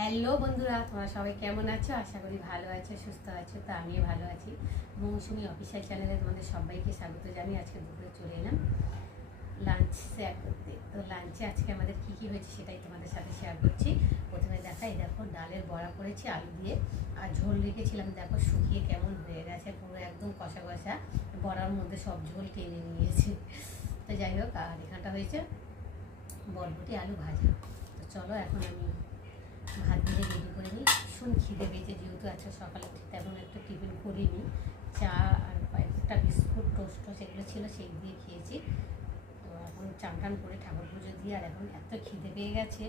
Hello বন্ধুরা, তোমরা সবাই কেমন আছো? আশা করি ভালো আছো, সুস্থ আছো, তো আমিও ভালো আছি। মৌসুমি অফিসিয়াল চ্যানেলে তোমাদের সবাইকে স্বাগত জানিয়ে আজকে দুপুরে চলে এলাম লাঞ্চ শেয়ার করতে। তো লাঞ্চে আজকে আমাদের কী কী হয়েছে সেটাই তোমাদের সাথে শেয়ার করছি। প্রথমে দেখাই দেখো, ডালের বড়া করেছি, আলু দিয়ে, আর ঝোল রেখেছিলাম। দেখো, শুকিয়ে কেমন হয়ে গেছে, পুরো একদম কষা কষা। বড়ার মধ্যে সব ঝোল টেনে নিয়েছে। তো যাই হোক, আর এখানটা হয়েছে বরবটি আলু ভাজা। তো চলো, এখন আমি ভাত দিয়ে রেডি করে নিই। ভীষণ খিদে পেয়েছে, যেহেতু আজকে সকালে তেমন একটা টিফিন করিনি চা আর কয়েকটা বিস্কুট টোস্ট সেগুলো ছিল সেই দিয়ে খেয়েছি। তো এখন চান টান করে ঠাকুর পুজো দিয়ে আর এখন এত খিদে পেয়ে গেছে।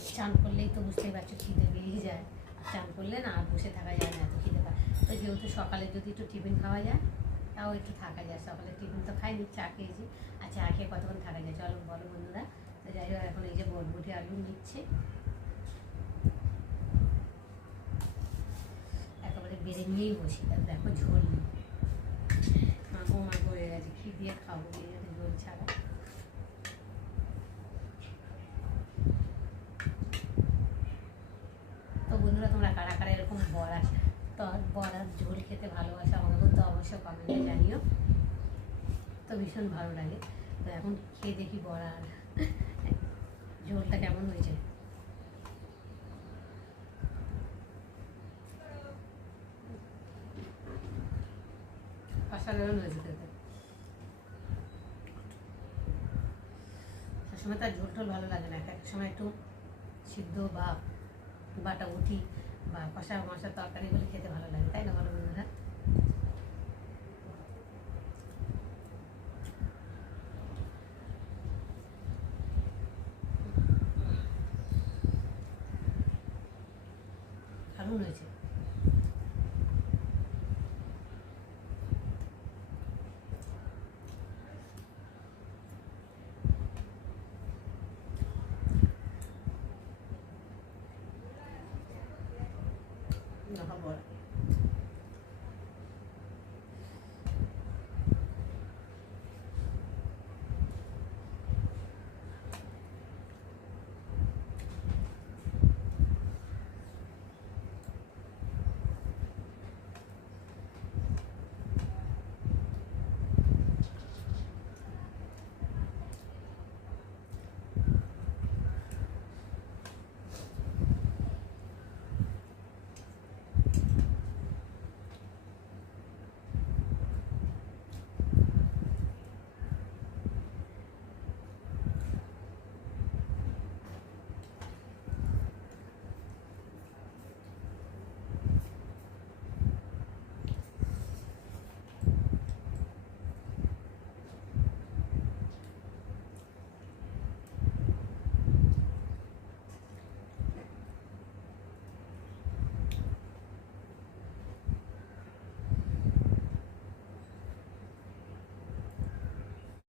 কি চান করলেই তো বুঝতেই পারছ খিদে পেয়েই যায়। চান করলে না আর বসে থাকা যায় না, এত খিদে পায়। তো যেহেতু সকালে যদি একটু টিফিন খাওয়া যায়, তাও একটু থাকা যায়। সকালে টিফিন তো খাইনি, চা খেয়েছি। আর চা খেয়ে কতক্ষণ থাকা যায়? চলো বলো বন্ধুরা। তো যাই হোক, এখন এই যে বরবটি আলু নিচ্ছে। একেবারে বেড়ে নিয়েই বসি তার দেখো ঝোল। নেই হয়ে গেছে কি দিয়ে খাব ঝোল ছাড়া। তো বন্ধুরা, তোমরা কারা কারা এরকম বড়া টক বড়ার ঝোল খেতে ভালোবাসো আমাকে কিন্তু অবশ্যই কমেন্টে জানিও। তো ভীষণ ভালো লাগে। তো এখন খেয়ে দেখি বড়ার অসাধারণ হয়েছে খেতে সবসময় তার ঝোল টোল ভালো লাগে না। এক এক সময় একটু সিদ্ধ বা বাটা উঠি বা কষা মশা তরকারিগুলো খেতে ভালো লাগে, তাই না ভালো বন্ধুরা? দারুণ হয়েছে।